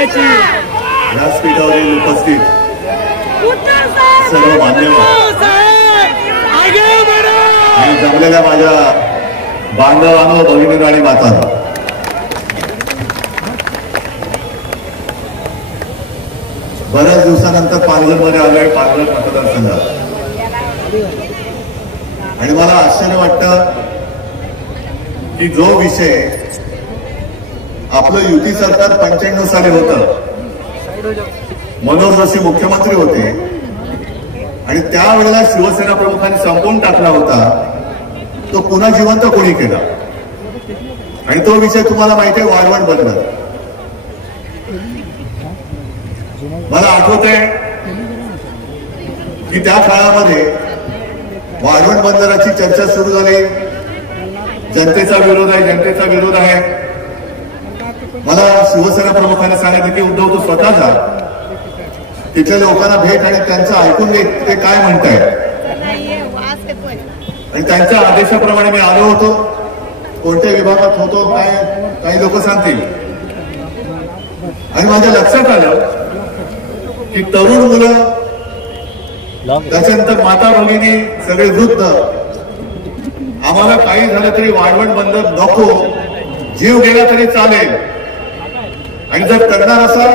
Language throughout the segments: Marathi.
व्यासपीठावरील उपस्थित सर्व मान्यवर आणि जमलेल्या माझ्या बांधवांनो, भगिनींनो आणि मातांनो, बऱ्याच दिवसानंतर पालघरमध्ये आलोय, पालघर मतदारसंघात. आणि मला आश्चर्य वाटतं की जो विषय आपलं युती सरकार 95 साली होतं, मनोज जोशी मुख्यमंत्री होते आणि त्यावेळेला शिवसेना प्रमुखांनी संपवून टाकला होता, तो पुन्हा जिवंत कोणी केला. आणि तो विषय तुम्हाला माहिती आहे, वाढवण बंदर. मला आठवतंय की त्या काळामध्ये वाढवण बंदराची चर्चा सुरू झाली. जनतेचा विरोध आहे, जनतेचा विरोध आहे. मला शिवसेना प्रमुखांनी सांगितलं की उद्धव तू स्वतः जा, तिथल्या लोकांना भेट आणि त्यांचं ऐकून घे, ते काय म्हणतायत. आणि त्यांच्या आदेशाप्रमाणे मी आलो होतो. कोणत्या विभागात होतो काय काही लोक सांगतील. आणि माझ्या लक्षात आलं की तरुण मुलं, त्याच्यानंतर माता भगिनी, सगळे वृद्ध, आम्हाला काही झालं तरी वाढवण बंदर नको, जीव गेला तरी चालेल, आणि जर करणार असाल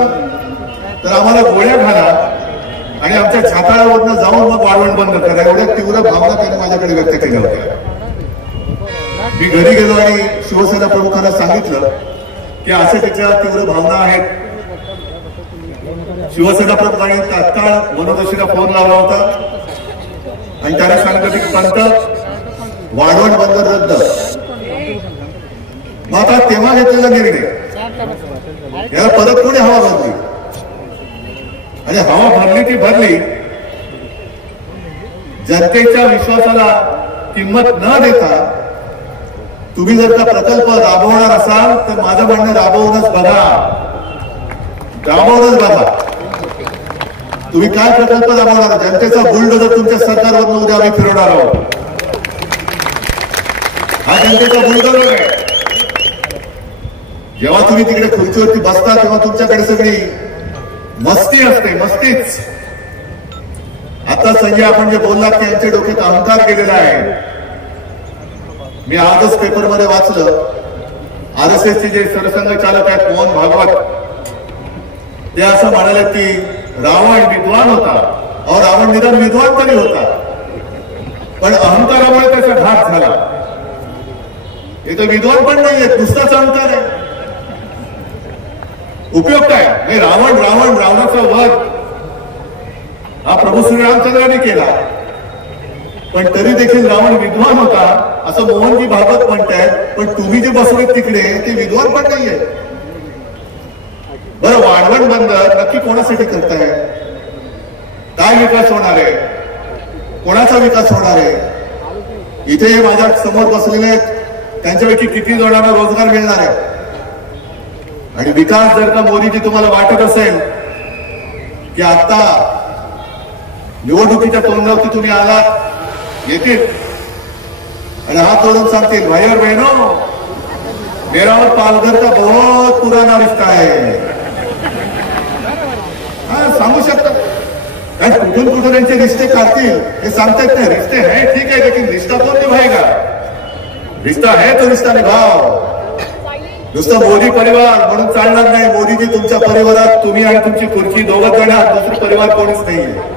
तर आम्हाला गोळ्या घाला आणि आमच्या छाताळावरनं जाऊन मग वाढवण बंद करा. एवढ्या तीव्र भावना त्यांनी माझ्याकडे व्यक्त केल्या होत्या. मी घरी गेलो आणि शिवसेना प्रमुखांना सांगितलं की अशा त्याच्या तीव्र भावना आहेत. शिवसेना प्रमुखांनी तात्काळ मनोज जोशीला फोन लावला होता आणि त्याने सांगितलं की पंत, वाढवण बंदर रद्द. मग आता तेव्हा घेतलेला निर्णय, याला परत कोणी हवा भरली आणि हवा भरली ती भरली. जनतेच्या विश्वासाला किंमत न देता तुम्ही जर का प्रकल्प राबवणार असाल तर माझं म्हणणं राबवूनच बघा, राबवूनच बघा. तुम्ही काय प्रकल्प राबवणार? जनतेचा बुलडोजर तुमच्या सरकारवरून उद्या आम्ही फिरवणार आहोत. हा जनतेचा बुलडोजर आहे. जेव्हा तुम्ही तिकडे खुर्चीवरती बसता तेव्हा तुमच्याकडे सगळी मस्ती असते, मस्तीच. आता संजय आपण जे बोललात की यांच्या डोक्यात अहंकार केलेला आहे. मी आजच पेपरमध्ये वाचलं, RSSचे जे सरसंघचालक आहेत मोहन भागवत, ते असं म्हणाले की रावण विद्वान होता. अहो, रावण निदान विद्वान तरी होता, पण अहंकारामुळे त्याचा घात झाला. हे तर विद्वान पण नाहीये, नुसताच अहंकार आहे. उपयोग काय? नाही, रावण रावण रावणाचा वध हा प्रभू श्रीरामचंद्रांनी केला, पण तरी देखील रावण विद्वान होता असं मोहनजी भागवत म्हणतायत. पण तुम्ही जे बसलेत तिकडे ते विद्वान पण नाहीये. बरं, वाढवण बंदर नक्की कोणासाठी करताय? काय विकास होणार आहे? कोणाचा विकास होणार आहे? इथे माझ्या समोर बसलेले आहेत, त्यांच्यापैकी किती जणांना रोजगार मिळणार आहे? आणि विकास जर का मोदीजी तुम्हाला वाटत असेल की आता निवडणुकीच्या तोंडावरती तुम्ही आलात, येतील आणि हात जोडून सांगतील, भाई और बहनों, मेरा और पालघर का बहुत पुराना रिश्ता है. हा, सांगू शकतात. कारण कुठून कुठून त्यांचे रिश्ते काढतील हे सांगता येत नाही. रिश्ते है ठीक है, लेकिन रिश्ता कौन निभाएगा? रिश्ता है तो रिश्ता निभाओ. नुसतं मोदी परिवार म्हणून चालणार नाही. मोदीजी तुमच्या परिवारात तुम्ही आणि तुमची खुर्ची दोघं जण आहात, दुसरं परिवार कोणीच नाहीये.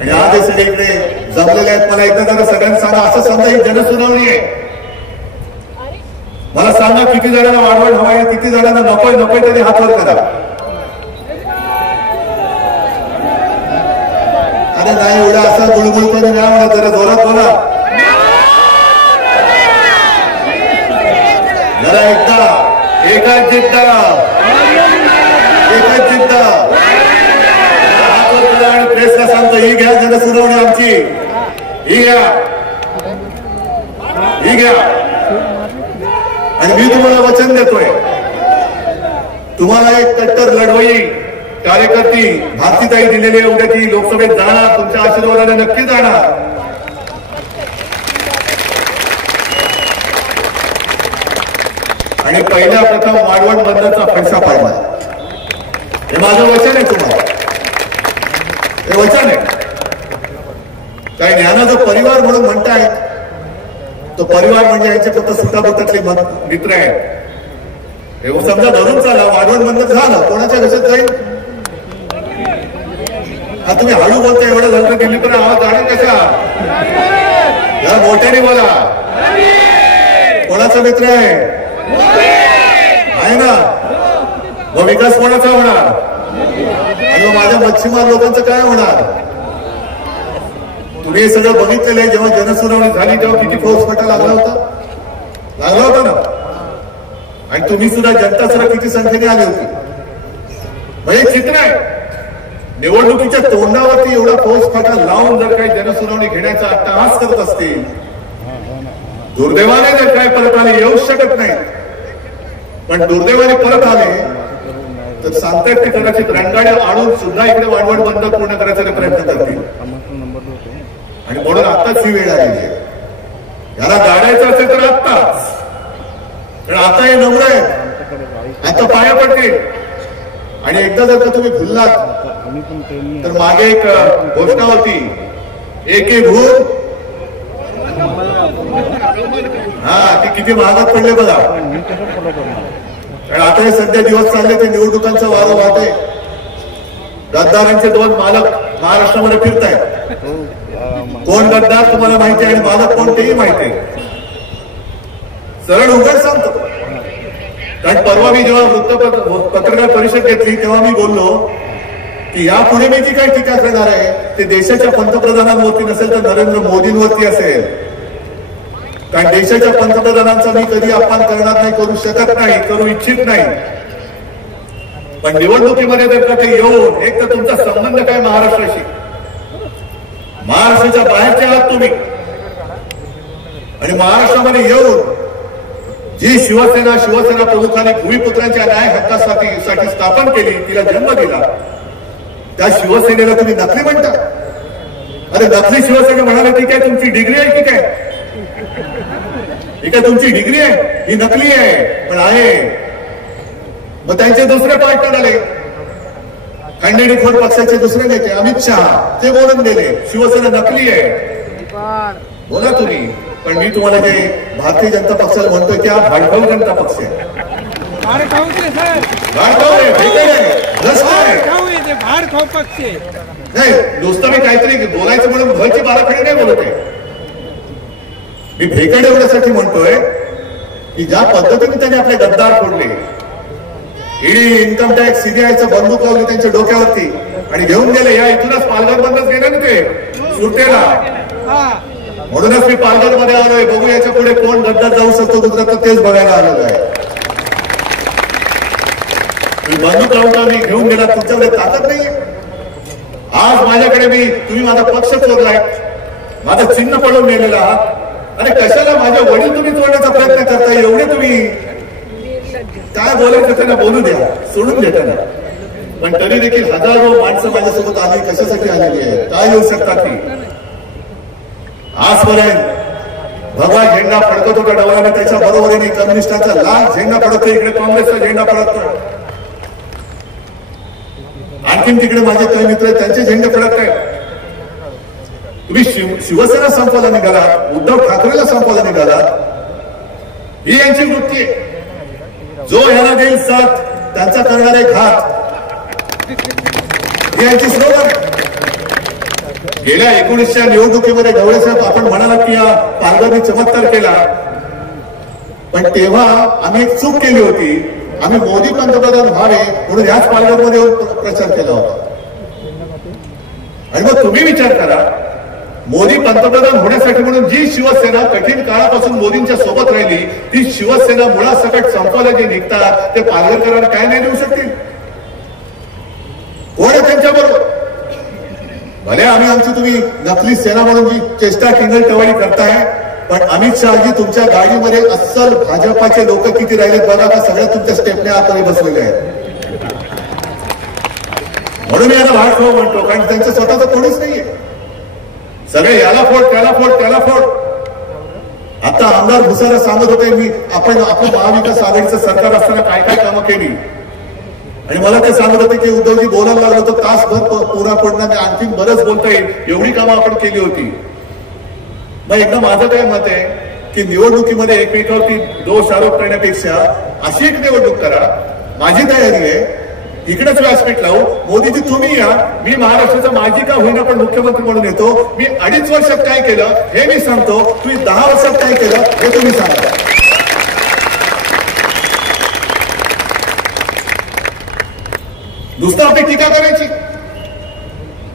आणि आज हे सगळे इकडे जमलेले आहेत. मला एकदा जरा सगळ्यांना सांगा, असं समजा ही जनसुनावणी आहे. मला सांगा किती जणांना वाढवण हवा आहे, किती जणांना नकोय. नकोय तरी हात वर करा. अरे नाही, एवढा असा गुळगुळपणे नाही म्हणा, जरा जोरात बोला. जरा एकदा एकच जिद्दा, एकच जिद्दा. हात वर करा आणि प्रेसला सांगतो, ही घ्या जनसुनावणी आमची, ही घ्या, ही घ्या. आणि मी तुम्हाला वचन देतोय, तुम्हाला एक कट्टर लढवई कार्यकर्ती भारतीताई दिलेली आहे. उद्या ती लोकसभेत जाणार, तुमच्या आशीर्वादाने नक्की जाणार. आणि पहिल्या प्रथम वाढवण बंदचा फैसा पाडला. हे माझं वचन आहे तुम्हाला, हे वचन आहे. काही ज्ञानाचा परिवार म्हणून म्हणताय, तो परिवार म्हणजे यांचे फक्त सुटाबुटातले मित्र आहेत. हे समजा धरून चाला, वाढवण बंद झालं, कोणाच्या घशात जाईल? हा तुम्ही हळू बोलता, एवढं झालं दिल्ली पण आवाज जाणे कशा? या मोठ्याने बोला. कोणाचा मित्र आहे ना? मग विकास कोणाचा होणार? आणि मग माझ्या मच्छीमार लोकांचं काय होणार? तुम्ही हे सगळं बघितलेलं आहे. जेव्हा जनसुनावणी झाली तेव्हा किती फौजफाटा लागला होता ना. आणि तुम्ही सुद्धा, जनता सुद्धा किती संख्येने आली होती. म्हणजे चित्र आहे. निवडणुकीच्या तोंडावरती एवढा फौजफाटा लावून जर काही जनसुनावणी घेण्याचा अट्टहास करत असतील, दुर्दैवाने जर काय परत आले, येऊ शकत नाही, पण दुर्दैवाने परत आले तर सांगतायत ते कदाचित रणगाड्या आणून सुद्धा इकडे वाढवण बंद पूर्ण करायचा प्रयत्न करतील. आणि म्हणून आताच ही वेळ आलेली आहे. याला गाडायचं असेल तर आत्ताच. कारण आता हे नवरं आहे, आता पाया पडतील. आणि एकदा जर का तुम्ही भुललात तर मागे एक घोषणा होती, एक भूल. हा, ती किती महागात पडले बघा. कारण आता हे सध्या दिवस चालले ते निवडणुकांचा वारं वाहत आहे. गद्दारांचे 2 मालक महाराष्ट्रामध्ये फिरतायत. कोण गद्दार तुम्हाला माहिती आहे आणि मालक कोण तेही माहिती आहे. सरळ उघड सांगतो. कारण परवा मी जेव्हा पत्रकार परिषद घेतली तेव्हा मी बोललो की यापुढे मी जी काही टीका करणार आहे ते देशाच्या पंतप्रधानांवरती नसेल तर नरेंद्र मोदींवरती असेल. कारण देशाच्या पंतप्रधानांचा मी कधी अपमान करणार नाही, करू शकत नाही, करू इच्छित नाही. पण निवडणुकीमध्ये जर का ते येऊन, एक तर तुमचा संबंध काय महाराष्ट्राशी, महाराष्ट्राच्या बाहेरचे आहात तुम्ही, आणि महाराष्ट्रामध्ये येऊन जी शिवसेना प्रमुखांनी भूमिपुत्रांच्या न्याय हक्कासाठी स्थापन केली, तिला जन्म दिला, त्या शिवसेनेला तुम्ही नकली म्हणता. अरे नकली शिवसेना म्हणाले ठीक आहे, तुमची डिग्री आहे, ठीक आहे, तुमची डिग्री आहे, ही नकली आहे, पण आहे. मग त्यांचे दुसरे पार्टनर आले, खंडेरीखोर पक्षाचे दुसरे नेते अमित शहा, ते बोलून गेले शिवसेना नकली आहे. बोला तुम्ही, पण मी तुम्हाला जे भारतीय जनता पक्षाला म्हणतोय त्या भाडखाऊ जनता पक्ष आहे. नाही, नुसतं मी काहीतरी बोलायचं म्हणून भयची बाराखडी नाही बोलत आहे. मी भेकड एवढ्यासाठी म्हणतोय की ज्या पद्धतीने त्यांनी आपले गद्दार फोडले, ईडी, इन्कम टॅक्स, सीबीआयचं बंदूक लावली त्यांच्या डोक्यावरती आणि घेऊन गेले. या इथूनच पालघर बंदच गेले ना ते सुरतेला. म्हणूनच मी पालघरमध्ये आलोय. बघू याच्या पुढे कोण गद्दार जाऊ शकतो गुजरातात, तेच बघायला आलेलो आहे. तुम्ही बंदूक लावून मी घेऊन गेला, तुमच्याकडे ताकद नाहीये. आज माझ्याकडे तुम्ही माझा पक्ष चोरलाय, माझं चिन्ह पडून नेलेलं आहात. अरे कशाला माझ्या वडील तुम्ही तोडण्याचा प्रयत्न करताय? एवढे तुम्ही काय बोलायचं त्यांना बोलू द्या, सोडून देता ना. पण तरी देखील हजारो माणसं माझ्यासोबत आली, कशासाठी आलेली आहे, काय येऊ शकतात ती? आजपर्यंत भगवा झेंडा फडकत होता डवळाने, त्याच्या बरोबरीने कम्युनिस्टांचा लाल झेंडा फडकतो, इकडे काँग्रेसचा झेंडा फडकतो. आणखीन तिकडे माझे काही मित्र आहेत, त्यांचे झेंडे फडकत आहेत. तुम्ही शिवसेना संपवायला निघालात, उद्धव ठाकरेला संपवायला निघालात, ही यांची वृत्ती आहे. जो ह्याला देईल साथ त्यांचा करणारे घात, ही यांची स्लोगन आहे. गेल्या 19च्या निवडणुकीमध्ये ढवळे साहेब आपण म्हणालात की या पालघरने चमत्कार केला, पण तेव्हा आम्ही एक चूक केली होती. आम्ही मोदी पंतप्रधान व्हावे म्हणून याच पालघरमध्ये प्रचार केला होता. आणि मग तुम्ही विचार करा, मोदी पंतप्रधान होण्यासाठी म्हणून जी शिवसेना कठीण काळापासून मोदींच्या सोबत राहिली, ती शिवसेना मुळासकट संपवायला जे निघतात ते पालघरकरांना काय नाही देऊ शकतील? कोण आहे त्यांच्याबरोबर? भले आम्ही आमची तुम्ही नकली सेना म्हणून जी चेष्टा टिंगल टवाळी करताय, पण अमित शहाजी तुमच्या गाडीमध्ये अस्सल भाजपाचे लोक किती राहिलेत बघा का? सगळ्या तुमच्या स्टेपने आतमध्ये बसलेले आहेत. म्हणून याला भाडखाऊ म्हणतो, कारण त्यांचं स्वतःचं कोणीच नाहीये. सगळे याला फोड, त्याला फोड, त्याला फोड. आता आमदार भुसारा सांगत होते मी आपण आपलं महाविकास आघाडीचं सरकार असताना काय काय कामं केली आणि मला ते सांगत होते की उद्धवजी बोलायला लागलो तर तासभर पुरा पडणार आणखीन बरंच बोलता येईल एवढी कामं आपण केली होती. मग एकदा माझं काय मत आहे की निवडणुकीमध्ये एकमेकावरती दोष आरोप करण्यापेक्षा अशी एक निवडणूक करा. माझी तयारी आहे इकडेच व्यासपीठ लावू. मोदीजी तुम्ही या, मी महाराष्ट्राचा माजी का होईना पण मुख्यमंत्री म्हणून येतो. मी 2.5 वर्षात काय केलं हे मी सांगतो, तुम्ही 10 वर्षात काय केलं हे तुम्ही सांगा. नुसतं आपली टीका करायची.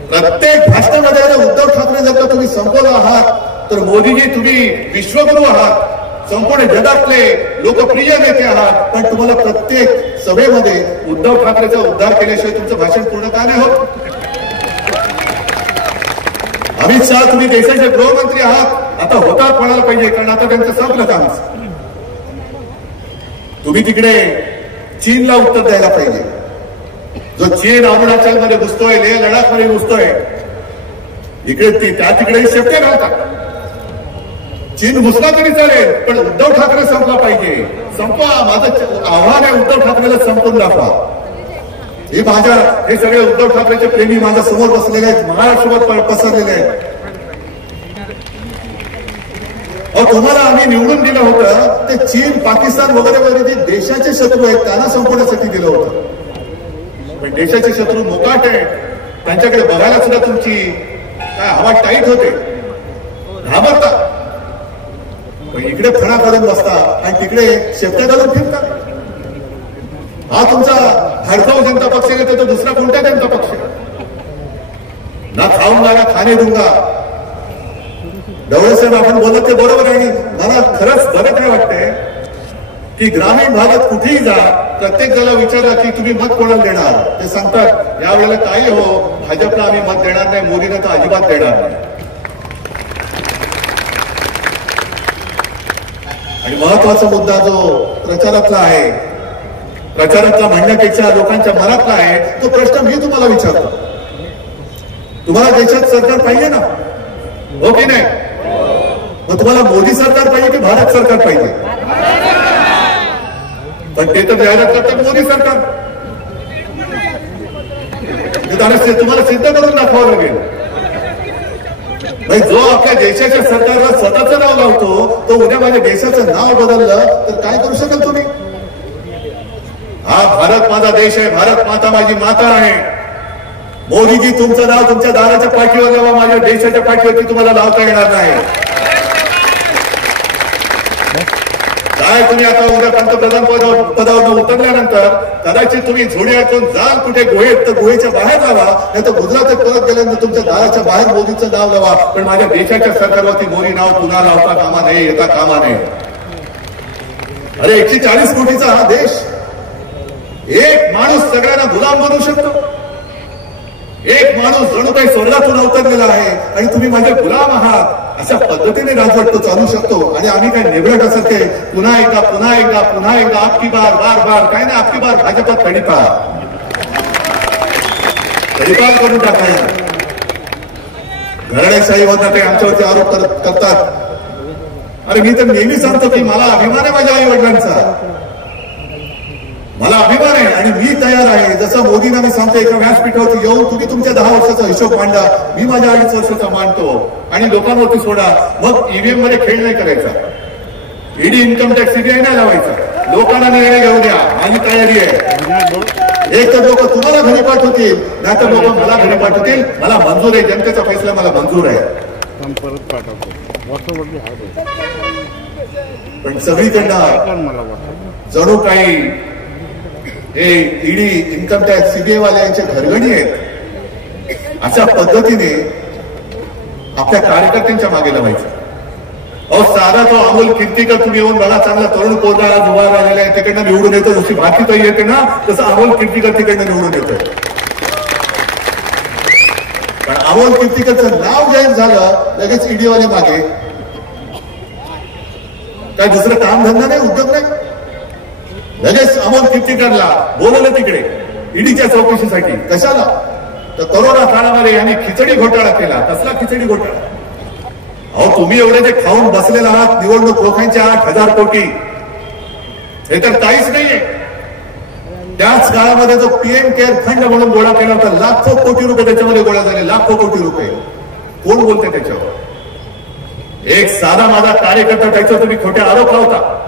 प्रत्येक भाषणामध्ये उद्धव ठाकरे जर का तुम्ही संपवला आहात तर मोदीजी तुम्ही विश्वगुरू आहात, संपूर्ण जगातले लोकप्रिय नेते आहात, पण तुम्हाला प्रत्येक सभेमध्ये उद्धव ठाकरेचा उद्धार केल्याशिवाय तुमचं भाषण पूर्ण का नाही होत. अमित शहा तुम्ही देशाचे गृहमंत्री आहात, आता होतात म्हणायला पाहिजे कारण आता त्यांचं संपलं काम. तुम्ही तिकडे चीनला उत्तर द्यायला पाहिजे. जो चीन अरुणाचल मध्ये घुसतोय, लेह लडाख मध्ये घुसतोय, इकडे त्या तिकडे शेपटे घालतात. चीन घुसला तरी चालेल पण उद्धव ठाकरे संपला पाहिजे. संपवा. माझं आव्हान आहे उद्धव ठाकरेला संपून दाखवा. हे सगळे उद्धव ठाकरेचे प्रेमी माझ्या समोर बसलेले आहेत, महाराष्ट्रावर पसरलेले आहेत. तुम्हाला आम्ही निवडून दिलं होतं ते चीन पाकिस्तान वगैरे जे देशाचे शत्रू आहेत त्यांना संपवण्यासाठी दिलं होतं. पण देशाचे शत्रू मोकाट आहेत, त्यांच्याकडे बघायला सुद्धा तुमची काय हवा टाईट होते, घाबरता. इकडे फणा काढून बसता आणि तिकडे शेपट्या घालून फिरतात. हा तुमचा हडकाऊ जनता पक्ष येतो तो दुसरा कोणता जनता पक्ष ना खाऊंगा ना खाणे दूंगा. ढवळे साहेब आपण बोलत ते बरोबर आहे. मला खरंच बरं काय वाटतंय की ग्रामीण भागात कुठेही जा, प्रत्येक जणाला विचारला की तुम्ही मत कोणाला देणार, ते सांगतात यावेळेला काही हो भाजपला आम्ही मत देणार नाही, मोदींना तर अजिबात देणार नाही. आणि महत्वाचा मुद्दा जो प्रचारातला आहे, प्रचारातला म्हणण्यापेक्षा लोकांच्या मनातला आहे, तो प्रश्न मी तुम्हाला विचारतो. तुम्हाला देशात सरकार पाहिजे ना, हो की नाही? मग तुम्हाला मोदी सरकार पाहिजे की भारत सरकार पाहिजे? पण ते तर जाहिरात करतात मोदी सरकार. तुम्हाला सिद्ध करून दाखवावं लागेल. जो आपल्या देशाच्या सरकारला स्वतःचं नाव लावतो तो उद्या माझ्या देशाचं नाव बदललं तर काय करू शकाल तुम्ही? हा भारत माझा देश आहे, भारत माता माझी माता आहे. मोदीजी तुमचं नाव तुमच्या दाराच्या पाठीवर लावा, माझ्या देशाच्या पाठीवरती तुम्हाला लावता येणार नाही. काय तुम्ही आता उद्या पंतप्रधान पदावर उतरल्यानंतर कदाचित तुम्ही झोड्यातून जाल कुठे गुहेत तर गुहेच्या बाहेर लावा, नाही तर गुजरातात परत गेल्यानंतर तुमच्या दाराच्या बाहेर मोदीचं नाव लावा, पण माझ्या देशाच्या सरकारवरती मोदी नाव पुन्हा लावता कामा नये, येता कामा नये. अरे 140 कोटीचा हा देश, एक माणूस सगळ्यांना गुलाम बनवू शकतो. एक माणूस जणू काही स्वर्गातून अवतरलेला आहे आणि तुम्ही माझे गुलाम आहात, अशा पद्धतीने राजवट तो चालू शकतो. आणि आम्ही काय निवडत असत ते पुन्हा एकदा पुन्हा एकदा पुन्हा एकदा आपकी बार बार बार काय नाही, आपकी बार भाजपात तडीपार करून टाकायला. घराणेशाहीवर ते आमच्यावरती आरोप करतात. अरे मी तर नेहमी सांगतो की मला अभिमान आहे माझ्या आई वडिलांचा, मला अभिमान आहे आणि मी तयार आहे. जसं मोदींना मी सांगतो एका व्यासपीठावरती येऊन तुम्ही तुमच्या 10 वर्षाचा हिशोब मांडा, मी माझ्या 2.5 वर्षाचा मांडतो आणि लोकांवरती सोडा. मग ईव्हीएम मध्ये खेळ नाही करायचा, ईडी इन्कम टॅक्स सीबीआय नाही लावायचा, लोकांना निर्णय घेऊ द्या, माझी तयारी आहे. एक तर लोक तुम्हाला घरी पाठवतील, नाही तर लोक मला घरी पाठवतील. मला मंजूर आहे, जनतेचा फैसला मला मंजूर आहे. पण सगळीकडनं जणू काही हे ईडी इन्कम टॅक्स सीबीआय वाल्यांच्या घरगणी आहेत, अशा पद्धतीने आपल्या कार्यकर्त्यांच्या मागे लावायचं. अहो साधा तो अमोल कीर्तिकर तुम्ही येऊन बघा, चांगला तरुण पोरगा आज उभा राहिलेला आहे, तिकडनं निवडून येतो. जशी भारतीताई येते ना तसं अमोल कीर्तिकर तिकडनं निवडून येतं. पण अमोल कीर्तिकरचं नाव जाहीर झालं लगेच ईडीवाले मागे. काय दुसरं काम धंदा नाही, उद्योग नाही, लगेच अमोल कीर्तिकरला बोलवलं तिकडे ईडीच्या चौकशीसाठी. कशाला? तर कोरोना काळामध्ये यांनी खिचडी घोटाळा केला. कसला खिचडी घोटाळा? अहो तुम्ही एवढे जे खाऊन बसलेला आहात निवडणूक रोख्यांचे 8,000 कोटी, हे तर काहीच नाहीये. त्याच काळामध्ये जो पीएम केअर फंड म्हणून गोळा केला होता, लाखो कोटी रुपये त्याच्यामध्ये गोळा झाले, लाखो कोटी रुपये. कोण बोलते त्याच्यावर? एक साधा माझा कार्यकर्ता त्याच्यावर तुम्ही खोटे आरोप लावता.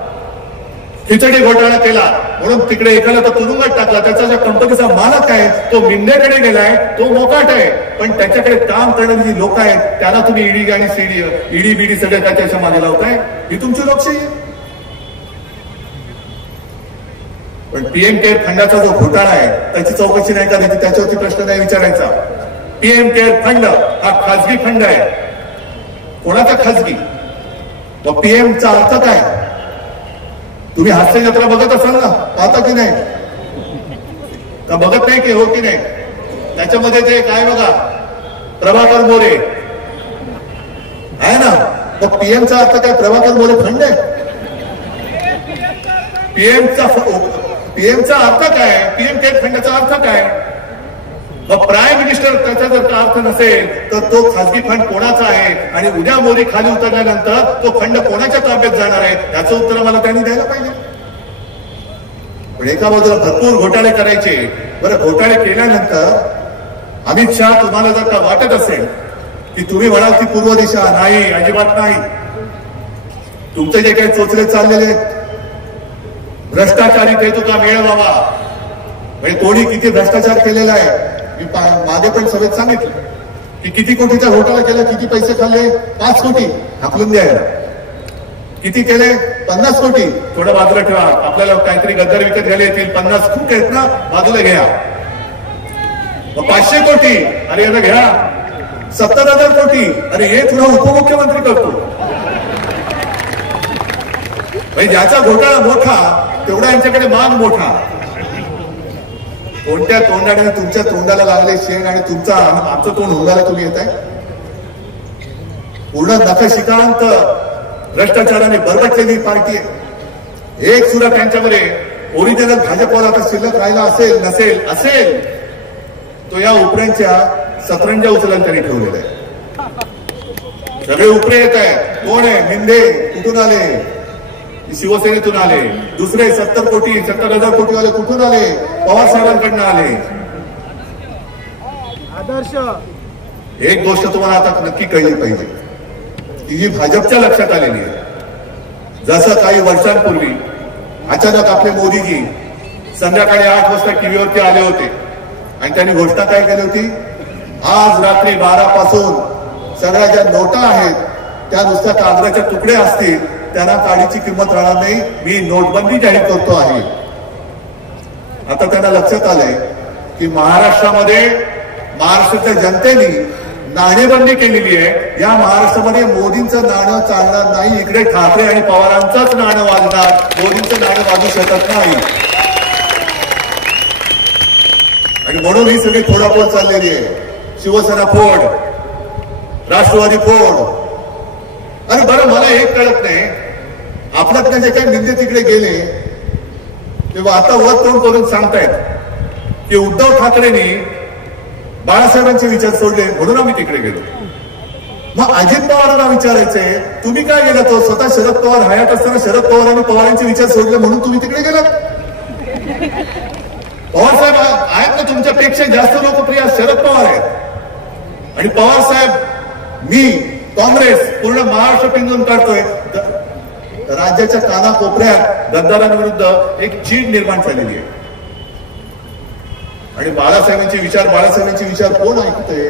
खिचडी घोटाळा केला म्हणून तिकडे एकाला तर तुरुंगात टाकला. त्याचा ज्या कंपनीचा मालक आहे तो मिंदेकडे गेलाय, तो मोकाट आहे, पण त्याच्याकडे काम करणारी जी लोक आहेत त्यांना तुम्ही ईडी आणि ईडी बीडी सगळं त्याच्या मागे लावताय. ही तुमची लोकशाही आहे. पण पीएम केअर फंडाचा जो घोटाळा आहे त्याची चौकशी नाही करायची, त्याच्यावरती प्रश्न नाही विचारायचा. पीएम केअर फंड हा खाजगी फंड आहे. कोणाचा खाजगी? मग पीएमचा अर्थ काय? तुम्ही हास्य जत्रा बघत असाल ना, पाहता की नाही? का बघत नाही की हो की नाही? त्याच्यामध्ये ते काय बघा, प्रभाकर मोरे आहे ना. मग पीएमचा अर्थ काय? प्रभाकर मोरे फंड आहे. पीएमचा अर्थ काय? पीएम केअर फंडाचा अर्थ काय? मग प्राईम मिनिस्टर त्याचा जर का अर्थ नसेल तर तो खासगी फंड कोणाचा आहे आणि उद्या मोदी खाली उतरल्यानंतर तो फंड कोणाच्या ताब्यात जाणार आहे याचं उत्तर मला त्यांनी द्यायला पाहिजे. पण एका बाजूला भरपूर घोटाळे करायचे. बरं, घोटाळे केल्यानंतर अमित शहा तुम्हाला जर का वाटत असेल की तुम्ही म्हणाल ती पूर्व दिशा, नाही, अजिबात नाही. तुमचे जे काही चोचले चाललेले भ्रष्टाचारी ते तुका मेळ व्हावा. म्हणजे कोणी किती भ्रष्टाचार केलेला आहे मी मागे पण सभेत सांगितलं की किती कोटीचा घोटाळा केला, किती पैसे खाल्ले. 5 कोटी हाकलून द्यायला. किती केले? 50 कोटी. थोडं बाजूला ठेवा, आपल्याला काहीतरी गद्दार विकत घ्यायला येतील. 50 खूप आहेत ना, बाजूला घ्या. मग 500 कोटी, अरे याला घ्या. 70,000 कोटी, अरे हे तुला उपमुख्यमंत्री करतो. म्हणजे ज्याचा घोटाळा मोठा तेवढा यांच्याकडे मान मोठा. कोणत्या तोंडाने तुमच्या तोंडाला लागले शेण आणि तुमचा आमचं तोंड हुंगायला तुम्ही येत आहे? पूर्ण नखशिकांत भ्रष्टाचाराने बरबटलेली पार्टी आहे. एक सुद्धा त्यांच्यामध्ये ओरिजिनल भाजपवाला आता शिल्लक राहिला असेल तो या उपऱ्यांच्या सतरंजा उचलून त्यांनी ठेवलेला आहे. सगळे उपरे येत आहेत. कोण आहे? मिंदे कुठून आले? शिवसेनेतून आले. दुसरे 70,000 कोटी वाले कुठून आले? पवार साहेबांकडनं आले. आदर्श एक गोष्ट तुम्हाला आता नक्की कळली पाहिजे की जी भाजपच्या लक्षात आलेली आहे. जसं काही वर्षांपूर्वी अचानक आपले मोदीजी संध्याकाळी 8 वाजता टीव्हीवरती आले होते आणि त्यांनी घोषणा काय केली होती? आज रात्री 12 पासून सगळ्या ज्या नोटा आहेत त्या नुसत्या कागदाच्या तुकडे असतील, त्यांना काडीची किंमत राहणार नाही, मी नोटबंदी जाहीर करतो आहे. आता त्यांना लक्षात आलंय की महाराष्ट्राच्या जनतेने नाणेबंदी केलेली आहे. या महाराष्ट्रामध्ये मोदींचं नाणं चालणार नाही. इकडे ठाकरे आणि पवारांचंच नाणं वाजणार, मोदींचं नाणं वाजू शकत नाही. आणि म्हणून ही सगळी फोडाफोड चाललेली आहे. शिवसेना फोड, राष्ट्रवादी फोड. अरे बरं, मला एक कळत नाही, आपल्यातनं जे काही निंदे तिकडे गेले तेव्हा आता वर तोंड करून सांगतायत की उद्धव ठाकरेंनी बाळासाहेबांचे विचार सोडले म्हणून आम्ही तिकडे गेलो. मग अजित पवारांना विचारायचे, तुम्ही काय गेला? तो स्वतः शरद पवार हयात असताना शरद पवारांनी पवारांचे विचार सोडले म्हणून तुम्ही तिकडे गेलात. पवार साहेब आहेत ना तुमच्यापेक्षा जास्त लोकप्रिय शरद पवार आहेत. आणि पवार साहेब, मी, काँग्रेस पूर्ण महाराष्ट्र पिंजून काढतोय. राज्याच्या कानाकोपऱ्यात गद्दारांविरुद्ध एक चीड निर्माण झालेली आहे. आणि बाळासाहेबांचे विचार कोण ऐकतंय?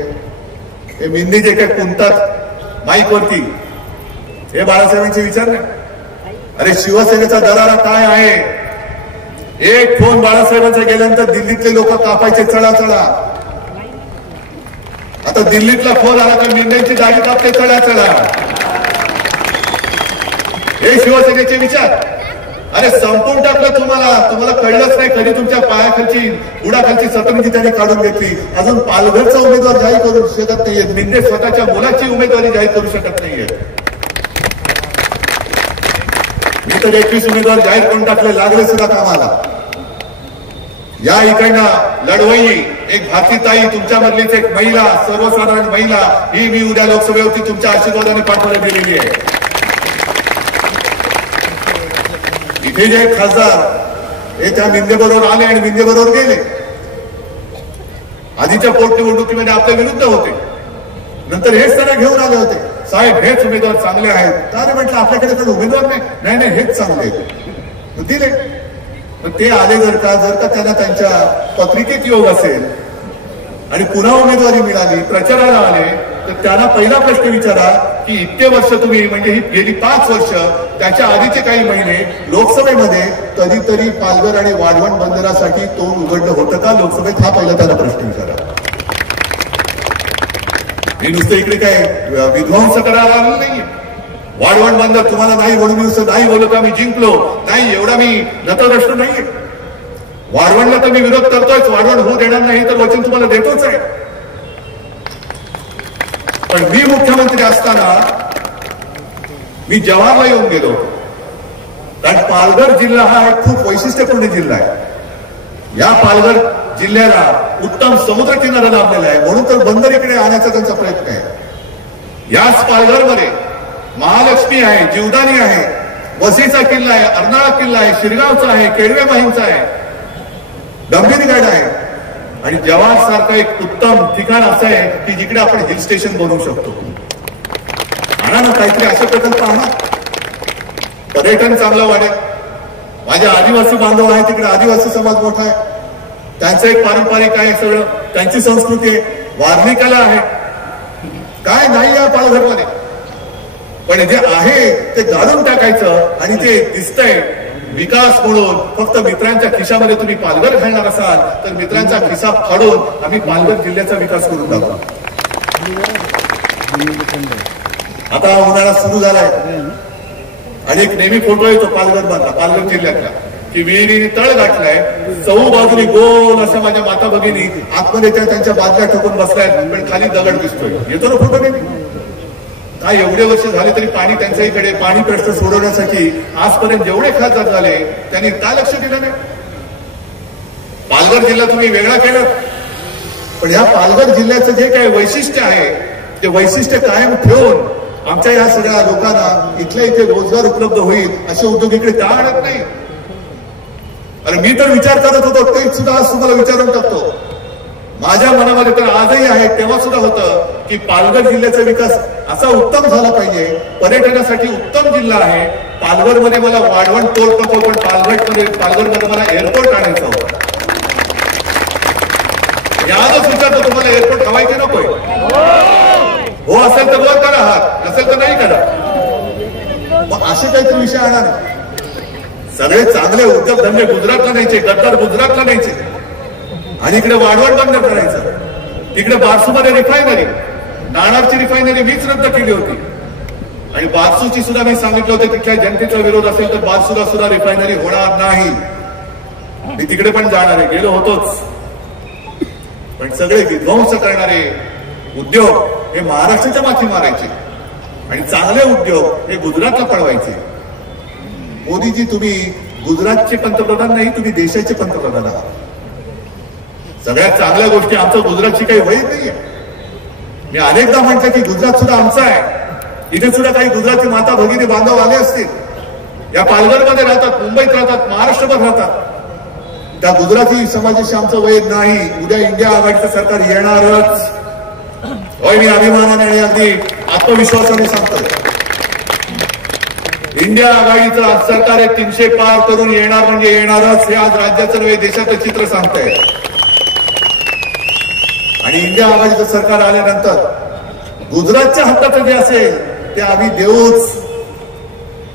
हे मिंदी जे काही कुंतात माईकवरती, हे बाळासाहेबांचे विचार नाही. अरे शिवसेनेचा दरारा काय आहे? एक फोन बाळासाहेबांचा गेल्यानंतर दिल्लीतले लोक कापायचे चढा. आता दिल्लीतला फोन आला तर मिंद्यांची दाढी कापते चढा. हे शिवसेनेचे विचार. अरे संपून टाकलं तुम्हाला कळलंच नाही. कधी तुमच्या पायाखालची उडाखालची सतरंजी त्यांनी काढून घेतली. अजून पालघरचा उमेदवार जाहीर करू शकत नाहीयेत. मिंदे स्वतःच्या मुलाची उमेदवारी जाहीर करू शकत नाहीये. मी तर 21 उमेदवार जाहीर करून टाकले, लागले सुद्धा कामाला. या इकडनं लढवई एक भारतीताई तुमच्यामधलीच एक महिला, सर्वसाधारण महिला, ही मी उद्या लोकसभेवरती तुमच्या आशीर्वादाने पाठवण्यात दिलेली आहे. इथे जे खासदार हे त्या मिंदेबरोबर आले आणि मिंदेबरोबर गेले. आधीच्या पोटनिवडणुकीमध्ये आपल्या विरुद्ध होते, नंतर हेच त्यांना घेऊन आले होते. साहेब हेच उमेदवार चांगले आहेत. त्याने म्हटलं आपल्याकडे तर उमेदवार नाही. नाही हेच चांगले आहेत, दिले. ते आले जर का त्यांना त्यांच्या पत्रिकेत योग असेल आणि पुन्हा उमेदवारी मिळाली, प्रचाराला आले, तर त्यांना पहिला प्रश्न विचारा की इतके वर्ष तुम्ही, म्हणजे ही गेली 5 वर्ष, त्याच्या आधीचे काही महिने लोकसभेमध्ये कधीतरी पालघर आणि वाढवण बंदरासाठी तोंड उघडलं होतं का लोकसभेत? हा पहिला त्यांना प्रश्न विचारा. मी नुसतं इकडे काय विध्वंस करायला आलेलं नाहीये. वाढवण बंदर तुम्हाला नाही म्हणून मी नाही बोलू का मी जिंकलो नाही, एवढा मी नतद्रष्ट नाहीये. वाढवणला तर मी विरोध करतोय, वाढवण होऊ देणार नाही तर वचन तुम्हाला देतोच आहे. पण मी मुख्यमंत्री असताना मी जव्हारला येऊन गेलो होतो, कारण पालघर जिल्हा हा एक खूप वैशिष्ट्यपूर्ण जिल्हा आहे. या पालघर जिल्ह्याला उत्तम समुद्र किनारा लाभलेला आहे, म्हणून तर बंदर इकडे आणण्याचा त्यांचा प्रयत्न आहे. याच पालघरमध्ये महालक्ष्मी आहे, जीवदानी आहे, वसईचा किल्ला आहे, अर्नाळा किल्ला आहे, शिरगावचा आहे, केडवे माहीमचा आहे, गंभीरगड आहे. आणि जव्हार सारखं एक उत्तम ठिकाण असं आहे की जिकडे आपण हिल स्टेशन बनवू शकतो. आणा ना काहीतरी असे प्रकल्प आणा, पर्यटन चांगलं वाढेल. माझे आदिवासी बांधव आहे, तिकडे आदिवासी समाज मोठा आहे, त्यांचं एक पारंपरिक आहे, सगळं त्यांची संस्कृती आहे, वारली कला आहे. काय नाही या पालघरमध्ये, पण जे आहे ते घालून टाकायचं आणि ते दिसतंय विकास म्हणून. फक्त मित्रांच्या खिशामध्ये तुम्ही पालघर घालणार असाल तर मित्रांचा खिसा फाडून आम्ही पालघर जिल्ह्याचा विकास करून टाकू. आता उन्हाळा सुरू झालाय आणि एक नेहमी फोटो येतो पालघर मधला, पालघर जिल्ह्यातला, की विहिरीने तळ गाठलाय, चौ बाजूनी गोल अशा माझ्या माता भगिनी आतमध्ये त्यांच्या बाजल्या ठोकून बसल्यात, पण खाली दगड दिसतोय. येतो ना फोटो नेहमी. काय एवढे वर्ष झाले तरी पाणी त्यांच्या इकडे, पाणी प्रश्न सोडवण्यासाठी आजपर्यंत जेवढे खासदार झाले त्यांनी काय लक्ष दिलं नाही. पालघर जिल्हा तुम्ही वेगळा केला, पण या पालघर जिल्ह्याचं जे काही वैशिष्ट्य आहे ते वैशिष्ट्य कायम ठेवून आमच्या या सगळ्या लोकांना इथल्या इथे रोजगार उपलब्ध होईल असे उद्योग इकडे का आणत नाही? अरे मी तर विचार करत होतो, ते सुद्धा आज तुम्हाला विचारून टाकतो. माझ्या मनामध्ये तर आजही आहे, तेव्हा सुद्धा होतं की पालघर जिल्ह्याचा विकास असा उत्तम झाला पाहिजे. पर्यटनासाठी उत्तम जिल्हा आहे. पालघरमध्ये मला वाढवण टोल नको, पण पालघरमध्ये मला एअरपोर्ट आणायचं होतं. याच विचारतो तुम्हाला, एअरपोर्ट हवाय की नकोय? हो असेल तर वर करा हात, नसेल तर नाही करा. मग असे काहीतरी विषय आणा ना. सगळे चांगले उद्योगधंदे गुजरातला न्यायचे, गद्दार गुजरातला न्यायचे आणि इकडे वाढवण बंद करायचं. तिकडे बारसूमध्ये रिफायनरी, नाणारची रिफायनरी मीच रद्द केली होती आणि बारसूची सुद्धा मी सांगितलं होतं तिथल्या जनतेचा विरोध असेल तर बारसूला सुद्धा रिफायनरी होणार नाही. मी तिकडे पण जाणार आहे, गेलो होतोच. पण सगळे विध्वंस करणारे उद्योग हे महाराष्ट्राच्या माथी मारायचे आणि चांगले उद्योग हे गुजरातला पळवायचे. मोदीजी तुम्ही गुजरातचे पंतप्रधान नाही, तुम्ही देशाचे पंतप्रधान आहात. सगळ्यात चांगल्या गोष्टी आमचं गुजरातची काही वय नाहीये. मी अनेकदा म्हटलं की गुजरात सुद्धा आमचं आहे. इथे सुद्धा काही गुजराती माता भगिनी बांधव आले असतील, या पालघरमध्ये राहतात, मुंबईत राहतात, महाराष्ट्रभर राहतात. त्या गुजराती समाजाशी आमचं वय नाही. उद्या इंडिया आघाडीचं सरकार येणारच. होय, मी अभिमानाने आणि अगदी आत्मविश्वासाने सांगतोय, इंडिया आघाडीचं सरकार हे 300 पार करून येणार म्हणजे येणारच. हे आज राज्याचं नव्हे देशाचं चित्र सांगतंय. आणि इंडिया आघाडीचं सरकार आल्यानंतर गुजरातच्या हक्काचं जे असेल ते आम्ही देऊच,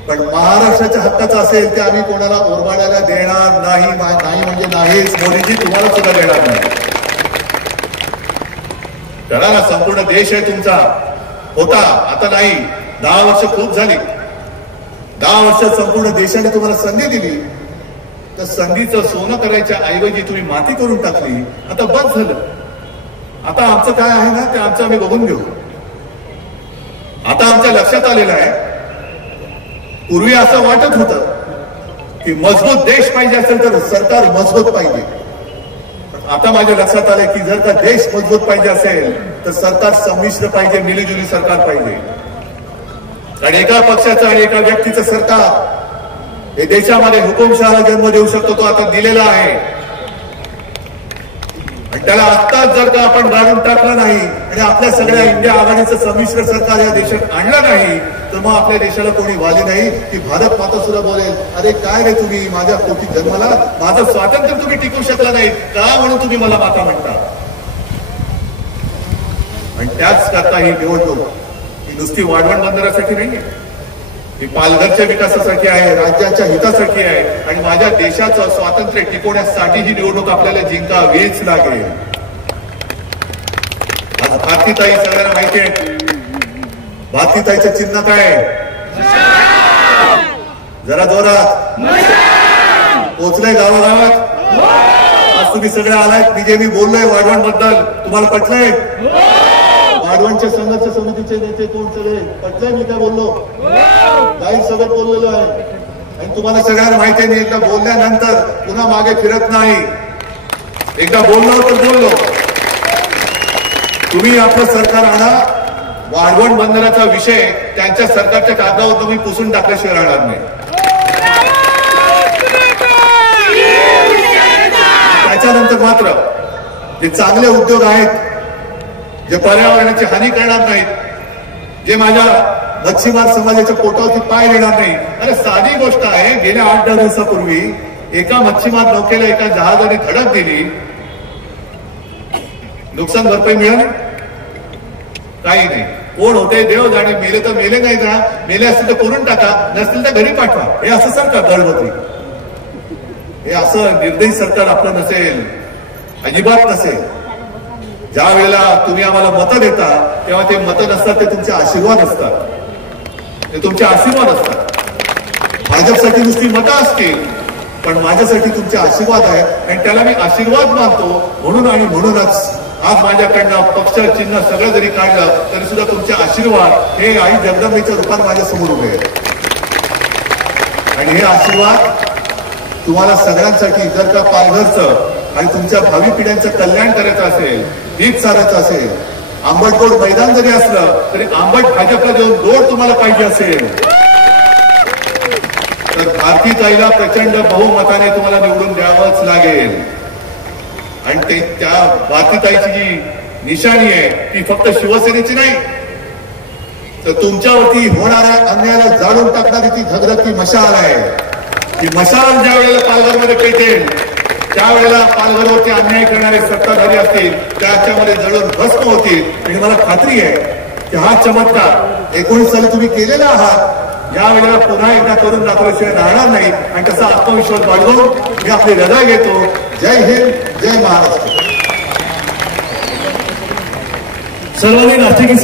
पण महाराष्ट्राच्या हक्काचं असेल ते आम्ही कोणाला ओरबाडायला देणार नाही. नाही म्हणजे नाहीच. मोदीजी तुम्हाला सुद्धा देणार नाही. करा ना, संपूर्ण देश आहे तुमचा. होता, आता नाही. 10 वर्ष खूप झाली. 10 वर्षात संपूर्ण देशाने तुम्हाला संधी दिली, तर संधीचं सोनं करायच्या ऐवजी तुम्ही माती करून टाकली. आता बस झालं. आता आमचं काय आहे ना ते आमचं आम्ही बघून घेऊ. आता आमच्या लक्षात आलेलं आहे, पूर्वी असं वाटत होतं की मजबूत देश पाहिजे असेल तर सरकार मजबूत पाहिजे. आता माझ्या लक्षात आलंय की जर का देश मजबूत पाहिजे असेल तर सरकार संमिश्र पाहिजे, मिलीजुली सरकार पाहिजे. आणि एका पक्षाचं आणि एका व्यक्तीचं सरकार हे देशामध्ये हुकुमशहाला जन्म देऊ शकतो, तो आता दिलेला आहे. आणि त्याला आत्ताच जर का आपण गाडून टाकलं नाही आणि आपल्या सगळ्या इंडिया आघाडीचं संमिश्र सरकार या देशात आणलं नाही तर मग आपल्या देशाला कोणी वाली नाही की भारत माता सुद्धा बोलेल, अरे काय रे तुम्ही माझ्या पोटी जन्माला, माझं स्वातंत्र्य तुम्ही टिकू शकला नाही का म्हणून तुम्ही मला माता म्हणता. आणि त्याच करता ही निवडणूक ही नुसती वाढवण बंदरासाठी नाहीये, ही पालघरच्या विकासासाठी आहे, राज्याच्या हितासाठी आहे आणि माझ्या देशाचं स्वातंत्र्य टिकवण्यासाठी ही निवडणूक आपल्याला जिंकावीच लागेल. आज भारतीताई सगळ्यांना माहिती आहे, भारतीताईचं चिन्ह काय आहे? जरा जोरात पोचलंय गावागावात. आज तुम्ही सगळे आलात, मी जे मी बोललोय वाढवण बद्दल तुम्हाला पटलंय? वाढवणच्या संघर्ष समितीचे नेते कोण सगळे पटलंय मी काय बोललो? काही सगळं बोललेलो आहे आणि तुम्हाला सगळ्यांना माहिती आहे, मी एकदा बोलल्यानंतर पुन्हा मागे फिरत नाही. एकदा बोललो तर बोललो. तुम्ही आपलं सरकार आणा, वाढवण बंदराचा विषय त्यांच्या सरकारच्या कागदावर तुम्ही पुसून टाकल्याशिवाय राहणार नाही. त्याच्यानंतर मात्र जे चांगले उद्योग आहेत, जे पर्यावरणाची हानी करणार नाहीत, जे माझ्या मच्छीमार समाजाच्या पोटावरती पाय देणार नाही. अरे साधी गोष्ट आहे, गेल्या 8-10 दिवसापूर्वी एका मच्छीमार नौकेला एका जहाजाने धडक दिली, नुकसान भरपाई मिळाली काही नाही. कोण होते देव जाणे, मेले तर मेले नाही जा, मेले असतील तर करून टाका, नसतील तर घरी पाठवा. हे असं सरकार दळवती, हे असं निर्दयी सरकार आपलं नसेल, अजिबात नसेल. ज्या वेळेला तुम्ही आम्हाला मतं देता तेव्हा ते मतं नसतात, ते तुमचे आशीर्वाद असतात, ते तुमचे आशीर्वाद असतात. भाजपसाठी नुसती मतं असतील पण माझ्यासाठी तुमचे आशीर्वाद आहे आणि त्याला मी आशीर्वाद मानतो. म्हणून आणि म्हणूनच आज माझ्याकडनं पक्ष चिन्ह सगळं जरी काढलं तरी सुद्धा तुमचे आशीर्वाद हे आई जगदंबेच्या रूपात माझ्या समोर उभे आहेत. आणि हे आशीर्वाद तुम्हाला सगळ्यांसाठी, जर का पालघरचं आणि तुमच्या भावी पिढ्यांचं कल्याण करायचं असेल, हित सारायचं असेल, आंबटगोड मैदान जरी असलं तरी आंबट भाजपला देऊन गोड तुम्हाला पाहिजे असेल तर भारतीताईला प्रचंड बहुमताने तुम्हाला निवडून द्यावंच लागेल. आणि ते त्या भारतीताईची जी निशाणी आहे ती फक्त शिवसेनेची नाही, तर तुमच्यावरती होणाऱ्या अन्यायाला जाळून टाकणारी ती धगधगती मशाल आहे. ती मशाल ज्या वेळेला पालघरमध्ये पेटेल त्यावेळेला पालघरवरती अन्याय करणारे सत्ताधारी असतील त्याच्यामध्ये जळून भस्म होतील. आणि मला खात्री आहे की हा चमत्कार 19 साली तुम्ही केलेला आहात, या वेळेला पुन्हा एकदा करून दाखवल्याशिवाय राहणार नाही. आणि तसा आत्मविश्वास बाळगून मी आपली रजा घेतो. जय हिंद, जय महाराष्ट्र. सर्वांनी नाट्यगीत